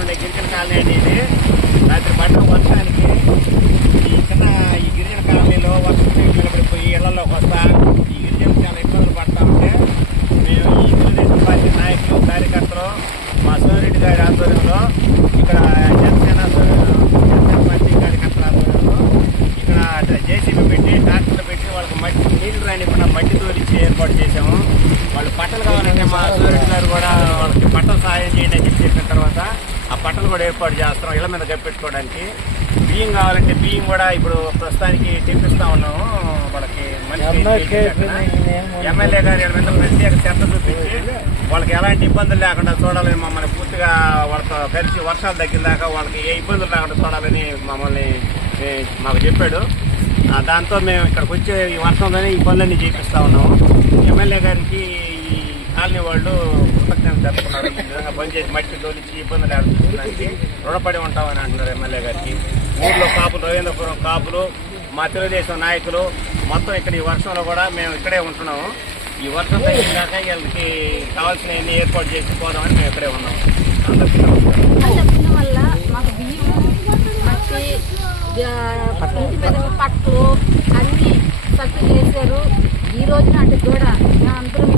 గిరిజన కాలనీ అనేది రాత్రి పడిన వర్షానికి ఈ చిన్న ఈ గిరిజన కాలనీలో వర్షం పోయి నిలబడిపోయి ఇళ్ళలోకి వస్తా ఈ గిరిజన చాలా ఇబ్బందులు పడతా ఉంటే మేము ఈ తెలుగుదేశం పార్టీ నాయకులు కార్యకర్తలు మా సోమిరెడ్డి గారి ఆధ్వర్యంలో ఇక్కడ జనసేన జనసేన పార్టీ కార్యకర్తల ఆధ్వర్యంలో ఇక్కడ జేసీబీ పెట్టి ట్రాక్టర్లు పెట్టి వాళ్ళకి మట్టి నీళ్ళు రానివ్వకుండా మట్టి తోలిచ్చి ఏర్పాటు చేశాము. వాళ్ళు పట్టలు కావాలంటే మా సూర్యుడు గారు కూడా వాళ్ళకి పట్టలు సహాయం చేయండి అని చెప్పి కూడా ఏర్పాటు చేస్తాం ఇళ్ళ మీద కప్పెట్టుకోవడానికి. బియ్యం కావాలంటే బియ్యం కూడా ఇప్పుడు ప్రస్తుతానికి తెప్పిస్తా ఉన్నాము. వాళ్ళకి మంచి ఎమ్మెల్యే గారు వీళ్ళ మీద ప్రత్యేక శ్రద్ధ చూపించి వాళ్ళకి ఎలాంటి ఇబ్బందులు లేకుండా చూడాలని మమ్మల్ని పూర్తిగా వాళ్ళతో కలిసి వర్షాలు తగ్గిందాకా వాళ్ళకి ఏ ఇబ్బందులు లేకుండా చూడాలని మమ్మల్ని మాకు చెప్పాడు. దాంతో మేము ఇక్కడికి వచ్చే ఈ వర్షంలోనే ఈ పనులన్నీ చేపిస్తా ఉన్నాము. ఎమ్మెల్యే గారికి ఈ కాలనీ వాళ్ళు జరుపుకున్నారు. ఈ విధంగా పనిచేసి మట్టి తోలిచ్చి ఇబ్బందులు ఏర్పడడానికి రుణపడి ఉంటామని అంటున్నారు ఎమ్మెల్యే గారికి. ఊర్లో కాపులు రవీంద్రపురం కాపులు మా తెలుగుదేశం నాయకులు మొత్తం ఇక్కడ ఈ వర్షంలో కూడా మేము ఇక్కడే ఉంటున్నాము. ఈ వర్షం తగ్గినాక వీళ్ళకి కావాల్సిన ఏర్పాటు చేసి పోదామని మేము ఇక్కడే ఉన్నాము. వల్ల మాకు బియ్యం మట్టి ఇంటి పట్టు అన్ని సత్తు చేశారు ఈ రోజున అంటే కూడా మేమందరం